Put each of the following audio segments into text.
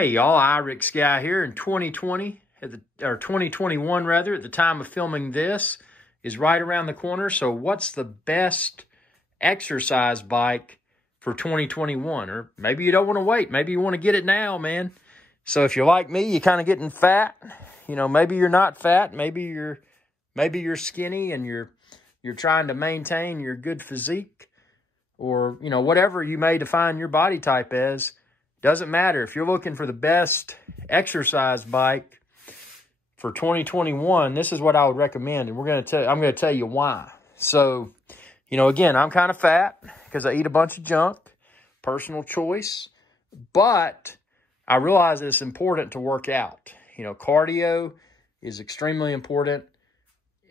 Hey y'all, Irix Guy here in 2020, or 2021 rather, at the time of filming this, is right around the corner. So what's the best exercise bike for 2021? Or maybe you don't want to wait. Maybe you want to get it now, man. So if you're like me, you're kind of getting fat. You know, maybe you're not fat. Maybe you're skinny and you're trying to maintain your good physique, or, you know, whatever you may define your body type as. Doesn't matter. If you're looking for the best exercise bike for 2021, this is what I would recommend, and I'm going to tell you why. So, you know, again, I'm kind of fat because I eat a bunch of junk, personal choice, but I realize it's important to work out. You know, cardio is extremely important,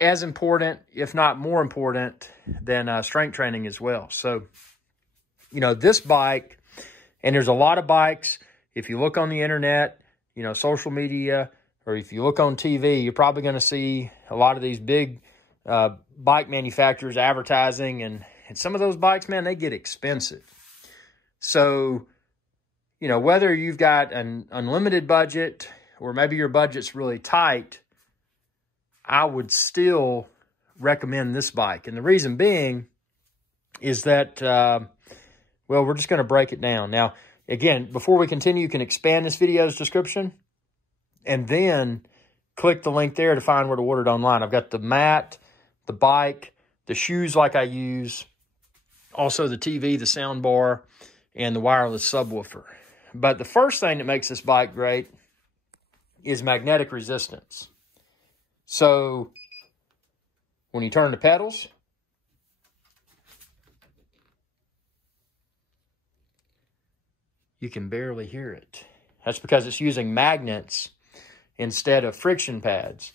as important, if not more important, than strength training as well. So, you know, this bike, and there's a lot of bikes. If you look on the internet, you know, social media, or if you look on TV, you're probably going to see a lot of these big bike manufacturers advertising. And some of those bikes, man, they get expensive. So, you know, whether you've got an unlimited budget or maybe your budget's really tight, I would still recommend this bike. And the reason being is that, well, we're just going to break it down. Now, again, before we continue, you can expand this video's description and then click the link there to find where to order it online. I've got the mat, the bike, the shoes like I use, also the TV, the sound bar, and the wireless subwoofer. But the first thing that makes this bike great is magnetic resistance. So when you turn the pedals, you can barely hear it. That's because it's using magnets instead of friction pads.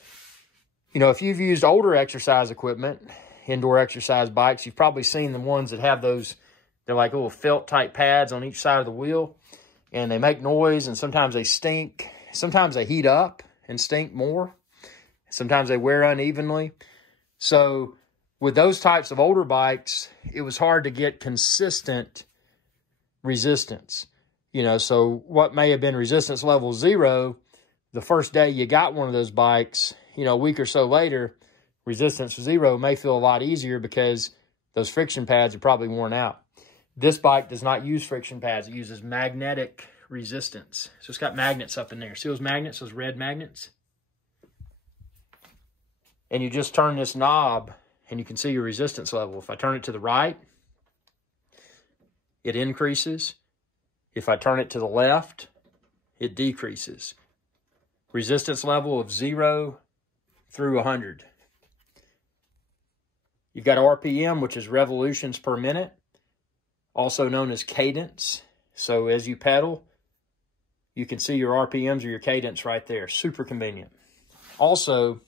You know, if you've used older exercise equipment, indoor exercise bikes, you've probably seen the ones that have those, they're like little felt type pads on each side of the wheel, and they make noise, and sometimes they stink. Sometimes they heat up and stink more. Sometimes they wear unevenly. So with those types of older bikes, it was hard to get consistent resistance. You know, so what may have been resistance level 0, the first day you got one of those bikes, you know, a week or so later, resistance 0 may feel a lot easier because those friction pads are probably worn out. This bike does not use friction pads. It uses magnetic resistance. So it's got magnets up in there. See those magnets, those red magnets? And you just turn this knob and you can see your resistance level. If I turn it to the right, it increases. If I turn it to the left, it decreases. Resistance level of 0 through 100. You've got RPM, which is revolutions per minute, also known as cadence. So as you pedal, you can see your RPMs or your cadence right there. Super convenient. Also,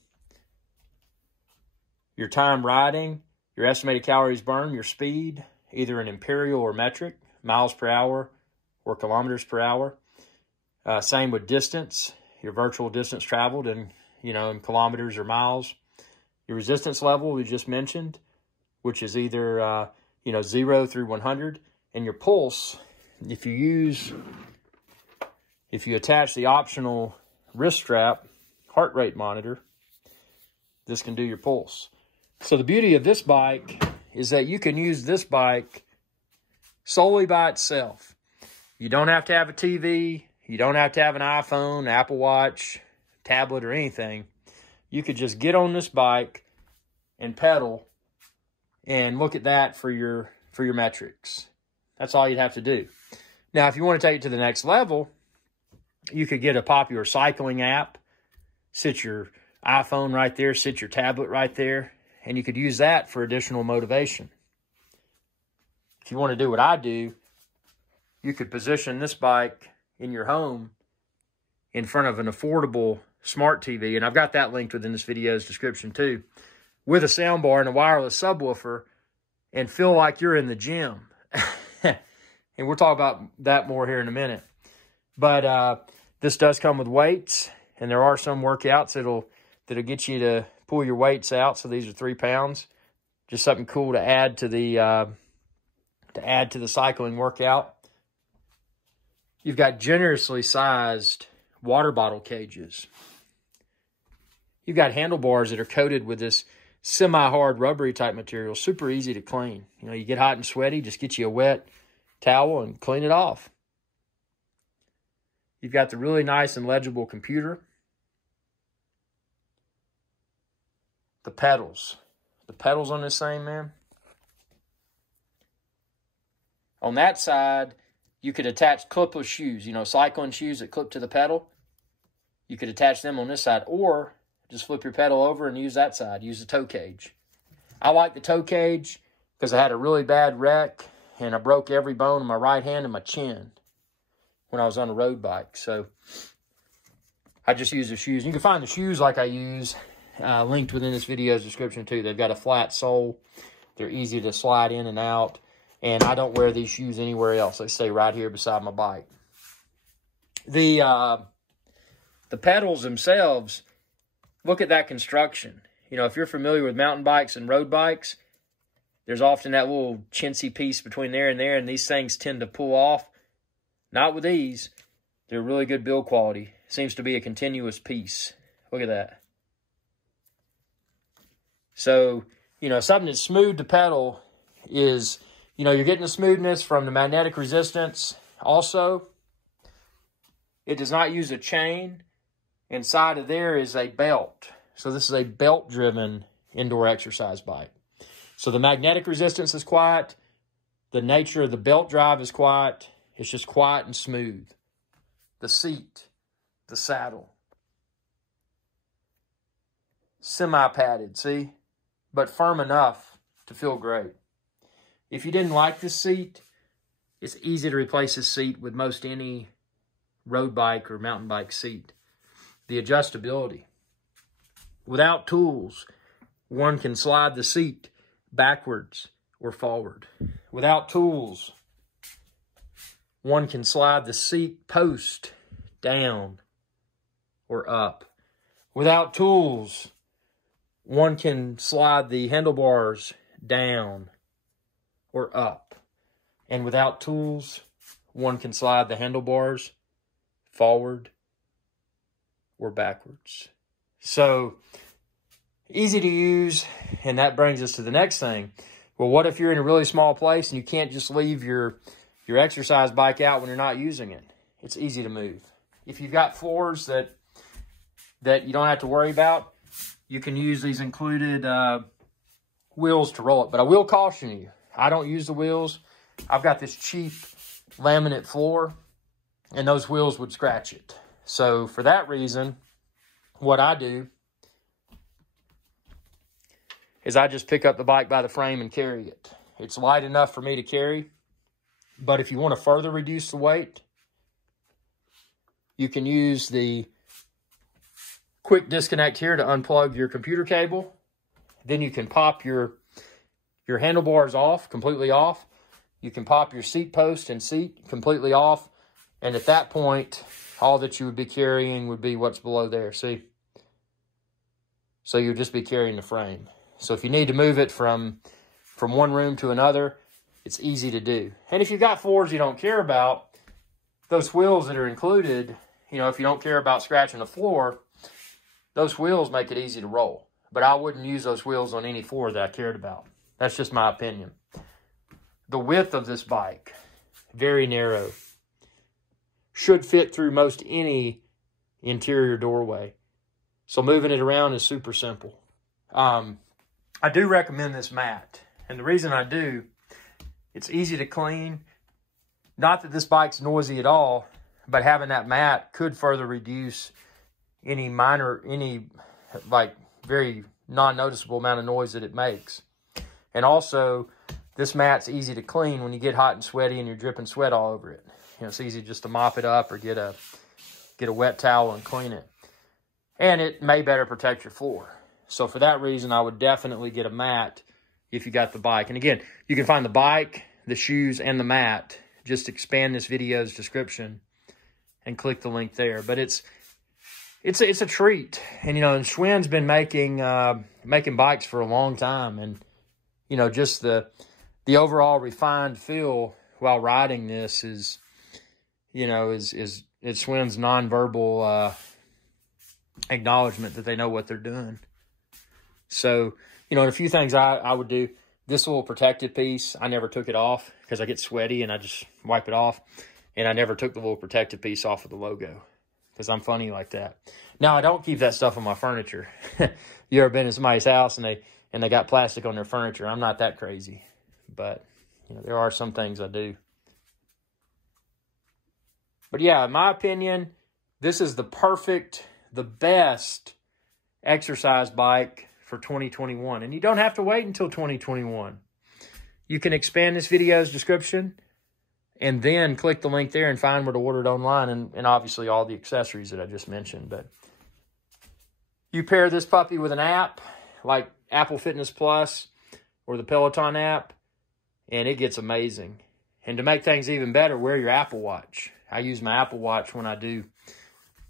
your time riding, your estimated calories burned, your speed, either in imperial or metric, miles per hour, or kilometers per hour. Same with distance, your virtual distance traveled in, you know, in kilometers or miles. Your resistance level we just mentioned, which is either, you know, 0 through 100. And your pulse, if you attach the optional wrist strap, heart rate monitor, this can do your pulse. So the beauty of this bike is that you can use this bike solely by itself. You don't have to have a TV. You don't have to have an iPhone, Apple Watch, tablet, or anything. You could just get on this bike and pedal and look at that for your metrics. That's all you'd have to do. Now, if you want to take it to the next level, you could get a popular cycling app, sit your iPhone right there, sit your tablet right there, and you could use that for additional motivation. If you want to do what I do, you could position this bike in your home in front of an affordable smart TV, and I've got that linked within this video's description too, with a soundbar and a wireless subwoofer, and feel like you're in the gym. And we'll talk about that more here in a minute. But this does come with weights, and there are some workouts that'll get you to pull your weights out. So these are 3 pounds. Just something cool to add to the cycling workout. You've got generously sized water bottle cages. You've got handlebars that are coated with this semi-hard rubbery type material, super easy to clean. You know, you get hot and sweaty, just get you a wet towel and clean it off. You've got the really nice and legible computer. The pedals. The pedals on this thing, man. On that side, you could attach clipless shoes, you know, cycling shoes that clip to the pedal. You could attach them on this side, or just flip your pedal over and use that side. Use the toe cage. I like the toe cage because I had a really bad wreck and I broke every bone in my right hand and my chin when I was on a road bike. So I just use the shoes. You can find the shoes like I use linked within this video's description too. They've got a flat sole. They're easy to slide in and out. And I don't wear these shoes anywhere else. They stay right here beside my bike. The pedals themselves, look at that construction. You know, if you're familiar with mountain bikes and road bikes, there's often that little chintzy piece between there, and these things tend to pull off. Not with these. They're really good build quality. Seems to be a continuous piece. Look at that. So, you know, something that's smooth to pedal is, you know, you're getting the smoothness from the magnetic resistance. Also, it does not use a chain. Inside of there is a belt. So this is a belt-driven indoor exercise bike. So the magnetic resistance is quiet. The nature of the belt drive is quiet. It's just quiet and smooth. The seat, the saddle. Semi-padded, see? But firm enough to feel great. If you didn't like this seat, it's easy to replace this seat with most any road bike or mountain bike seat. The adjustability. Without tools, one can slide the seat backwards or forward. Without tools, one can slide the seat post down or up. Without tools, one can slide the handlebars down or up. And without tools, one can slide the handlebars forward or backwards. So, easy to use, and that brings us to the next thing. Well, what if you're in a really small place and you can't just leave your exercise bike out when you're not using it? It's easy to move. If you've got floors that you don't have to worry about, you can use these included wheels to roll it. But I will caution you, I don't use the wheels. I've got this cheap laminate floor, and those wheels would scratch it. So for that reason, what I do is I just pick up the bike by the frame and carry it. It's light enough for me to carry, but if you want to further reduce the weight, you can use the quick disconnect here to unplug your computer cable. Then you can pop your handlebars off, completely off. You can pop your seat post and seat completely off. And at that point, all that you would be carrying would be what's below there, see? So you'd just be carrying the frame. So if you need to move it from one room to another, it's easy to do. And if you've got floors you don't care about, those wheels that are included, you know, if you don't care about scratching the floor, those wheels make it easy to roll. But I wouldn't use those wheels on any floor that I cared about. That's just my opinion. The width of this bike, very narrow. Should fit through most any interior doorway. So moving it around is super simple. I do recommend this mat. And the reason I do, it's easy to clean. Not that this bike's noisy at all, but having that mat could further reduce any like very non-noticeable amount of noise that it makes. And also, this mat's easy to clean when you get hot and sweaty and you're dripping sweat all over it. You know, it's easy just to mop it up or get a wet towel and clean it. And it may better protect your floor. So for that reason, I would definitely get a mat if you got the bike. And again, you can find the bike, the shoes, and the mat. Just expand this video's description and click the link there. But it's a treat. And, you know, Schwinn's been making bikes for a long time. And, you know, just the overall refined feel while riding this is you know, is Schwinn's nonverbal acknowledgement that they know what they're doing. So, you know, and a few things I would do. This little protective piece, I never took it off because I get sweaty and I just wipe it off. And I never took the little protective piece off of the logo because I'm funny like that. Now, I don't keep that stuff on my furniture. You ever been in somebody's house and they got plastic on their furniture? I'm not that crazy. But, you know, there are some things I do. But yeah, in my opinion, this is the best exercise bike for 2021. And you don't have to wait until 2021. You can expand this video's description and then click the link there and find where to order it online, and obviously all the accessories that I just mentioned. But you pair this puppy with an app like Apple Fitness Plus or the Peloton app, and it gets amazing. And to make things even better, wear your Apple Watch. I use my Apple Watch when I do,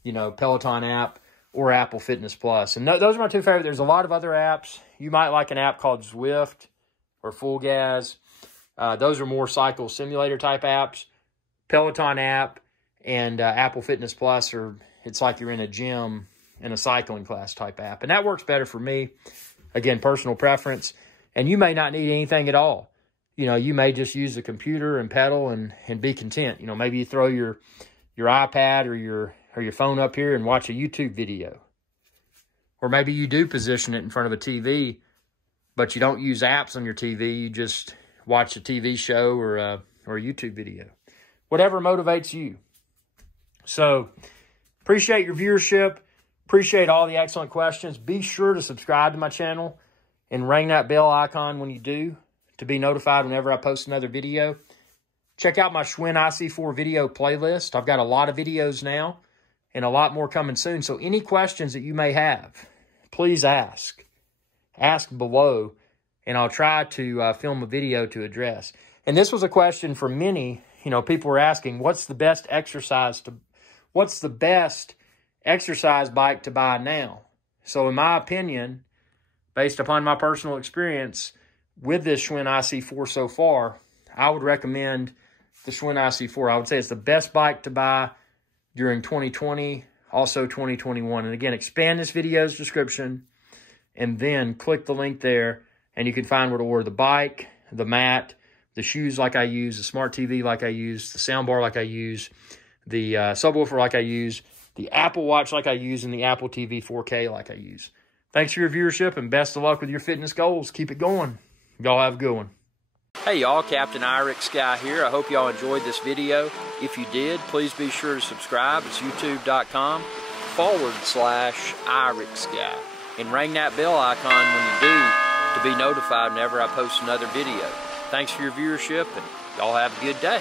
you know, Peloton app or Apple Fitness Plus. And those are my two favorite. There's a lot of other apps. You might like an app called Zwift or FulGaz. Those are more cycle simulator type apps. Peloton app and Apple Fitness Plus it's like you're in a gym in a cycling class type app. And that works better for me. Again, personal preference. And you may not need anything at all. You know, you may just use the computer and pedal and be content. You know, maybe you throw your iPad or your phone up here and watch a YouTube video. Or maybe you do position it in front of a TV, but you don't use apps on your TV. You just watch a TV show or a YouTube video. Whatever motivates you. So, appreciate your viewership. Appreciate all the excellent questions. Be sure to subscribe to my channel and ring that bell icon when you do to be notified whenever I post another video. Check out my Schwinn IC4 video playlist. I've got a lot of videos now and a lot more coming soon. So any questions that you may have, please ask. Ask below, and I'll try to film a video to address. And this was a question from many. You know, people were asking, what's the best exercise bike to buy now? So in my opinion, based upon my personal experience with this Schwinn IC4 so far, I would recommend the Schwinn IC4. I would say it's the best bike to buy during 2020, also 2021. And again, expand this video's description and then click the link there, and you can find where to order the bike, the mat, the shoes like I use, the smart TV like I use, the soundbar like I use, the subwoofer like I use, the Apple Watch like I use, and the Apple TV 4K like I use. Thanks for your viewership, and best of luck with your fitness goals. Keep it going. Y'all have a good one. Hey y'all, Captain Irix Guy here. I hope y'all enjoyed this video. If you did, please be sure to subscribe. It's youtube.com/Irix Guy. And ring that bell icon when you do to be notified whenever I post another video. Thanks for your viewership, and y'all have a good day.